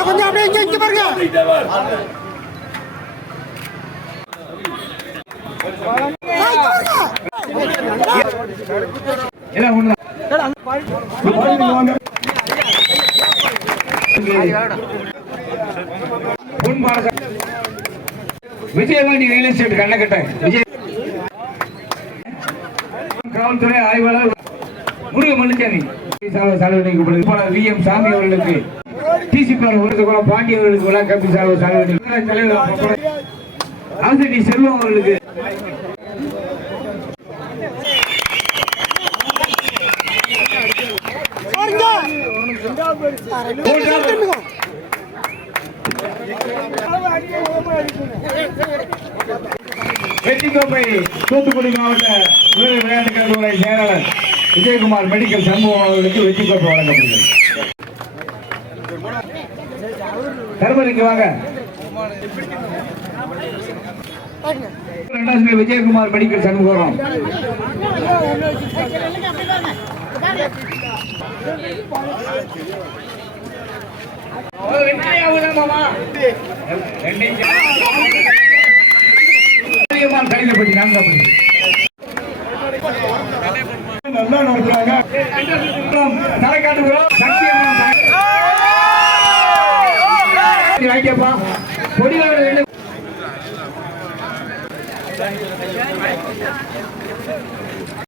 கொஞ்சம் அப்படியே இங்க பாருங்க. விஜயவாணி ரியல் எஸ்டேட் கண்ணக்கட்டை விஜய் காவல்துறை ஆய்வாளர் முருக மல்லிச்சாமி விஎம் சாமி அவர்களுக்கு டிசிபி பாண்டி அவர்களுக்கு கம்பி தலைவர் ஆசிரி செல்வம் அவர்களுக்கு வெற்றிக்கோப்பை தூத்துக்குடி மாவட்ட விளையாட்டு கழகத்துறை செயலாளர் விஜயகுமார் மெடிக்கல் சண்முகம் அவர்களுக்கு வெற்றிக்கோப்பை வழங்கப்படுகிறது. தர்மலிக்கு வாங்க. விஜயகுமார் மெடிக்கல் சண்முகம் கையிலப்பட்டி நான்காப்பட்டி நல்லா நடத்துறாங்க. தலைக்காட்டுகிறோம் வாங்கியப்பா பொடிவாளர்